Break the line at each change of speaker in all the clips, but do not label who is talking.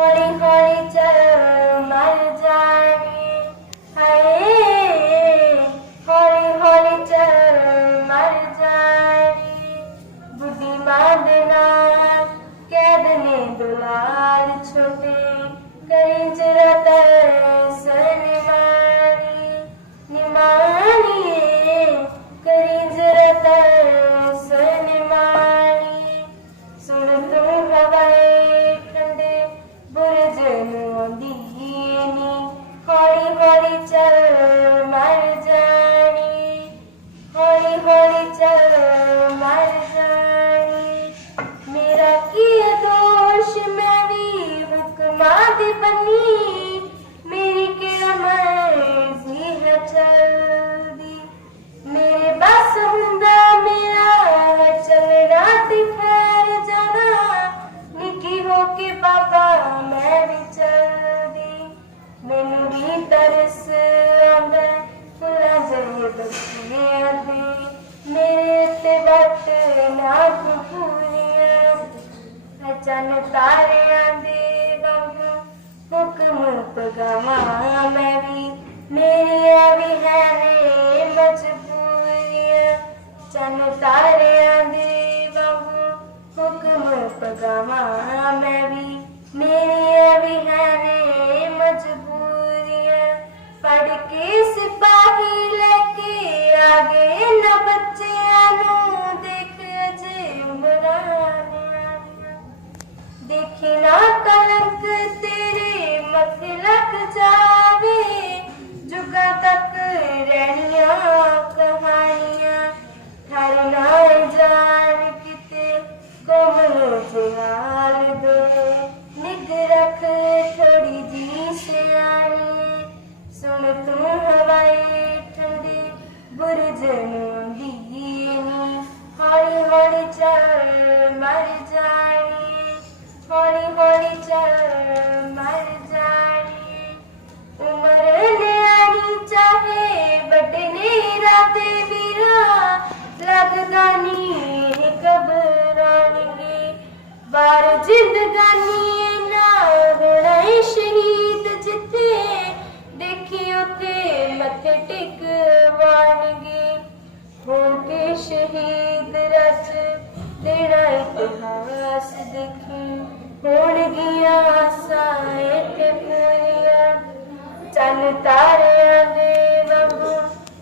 holy, holy. ਤਰਸ ਆਉਂਦਾ ਫੁੱਲਾਂ ਜਿਹੇ ਬੱਚੀਆਂ ਦੇ। ਮੇਰੇ ਤੇ ਵੱਟ ਨਾ ਪੂਰੀਆਂ ਹੈ ਤਾਰਿਆਂ ਦੇ ਹੁਕਮ ਪਗਾਵਾਂ ਮੈਂ ਵੀ ਮੇਰੀਆਂ लग जावे जुगा तक रहना कहानियाँ हर नाल जान किते कोमल से हाल दो निग रख थोड़ी जी से आने सुन तू हवाए ठंडे बुरजनों हरी हरी चल ਇਤਿਹਾਸ ਦੇਖੀ ਹੋਣਗੀਆਂ ਆਸਾਂ ਇੱਥੇ ਪੂਰੀਆਂ ਚੰਨ ਤਾਰਿਆਂ ਦੇ ਵਾਂਗੂ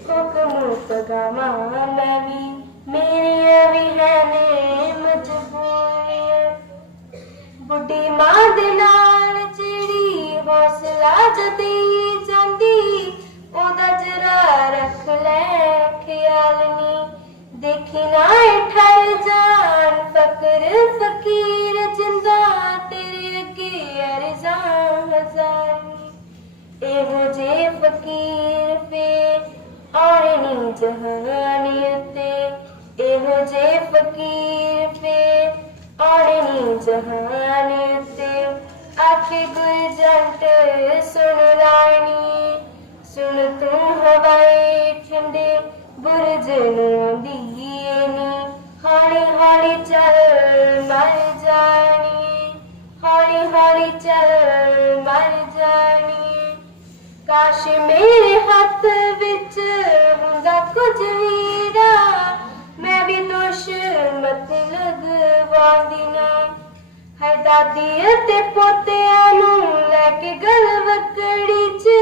ਹੁਕਮ ਪਗਾਵਾਂ ਮੈਂ ਵੀ, ਮੇਰੀਆਂ ਵੀ ਹੈ ਨੇ ਮਜਬੂਰੀਆਂ। ਬੁੱਢੀ ਮਾਂ ਦੇ ਨਾਲ ਜਿਹੜੀ ਹੌਸਲਾ ਜਦੀ ਜਾਂਦੀ, ਉਹਦਾ ਜਰਾ ਰੱਖ ਲੈ ਖਿਆਲ ਨੀ। ਦੇਖੀ ਨਾ ए मुझे फकीर पे और नी जहानियते ए मुझे फकीर पे और नी जहानियते आके गुल जंट सुन रानी सुन तुम हवाए ठंडे बुरजन दिए नी हौली हौली चल मर जानी हौली हौली चल ਕਾਸ਼ ਮੇਰੇ ਹੱਥ ਵਿੱਚ ਹੁੰਦਾ ਕੁਝ ਵੀਰਾ ਮੈਂ ਵੀ ਦੋਸ਼ ਮਤ ਲਗਵਾਉਂਦੀ ਨਾ। ਹੈ ਦਾਦੀ ਅਤੇ ਪੋਤਿਆਂ ਨੂੰ ਲੈ ਕੇ ਗਲ ਵਕੜੀ ਚ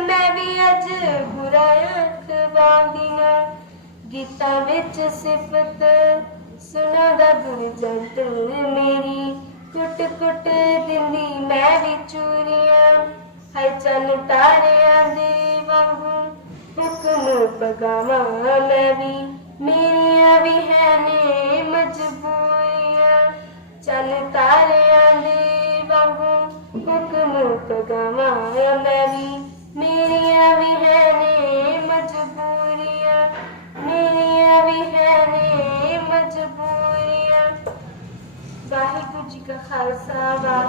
ਮੈਂ ਵੀ ਅੱਜ ਬੁਰਾ ਅਖਵਾਉਂਦੀ ਨਾ। ਗੀਤਾਂ ਵਿੱਚ ਸਿਫਤ ਸੁਣਾਦਾ ਗੁਰਜੰਤ ਮੇਰੀ ਕੁੱਟ ਕੁੱਟ ਦਿੰਦੀ ਮੈਂ ਵੀ ਚੂਰੀਆਂ। ਹੈ ਚੰਨ ਤਾਰਿਆਂ ਦੇ ਵਾਂਗੂ, ਮੁਖ ਨੂੰ ਪਗਾਵਾਂ ਮੈਂ ਵੀ। ਮੇਰੀਆਂ ਵੀ ਹੈ ਨੇ ਮਜਬੂਰੀਆਂ, ਚੰਨ ਤਾਰਿਆਂ ਦੇ ਵਾਂਗੂ, ਮੁਖ ਨੂੰ ਪਗਾਵਾਂ ਮੈਂ ਵੀ। ਮੇਰੀਆਂ ਵੀ ਹੈ ਨੇ ਮਜਬੂਰੀਆਂ, ਮੇਰੀਆਂ ਵੀ ਹੈ ਨੇ ਮਜਬੂਰੀਆਂ। ਵਾਹਿਗੁਰੂ ਜੀ ਕਾ ਖਾਲਸਾ ਵਾਹਿਗੁਰੂ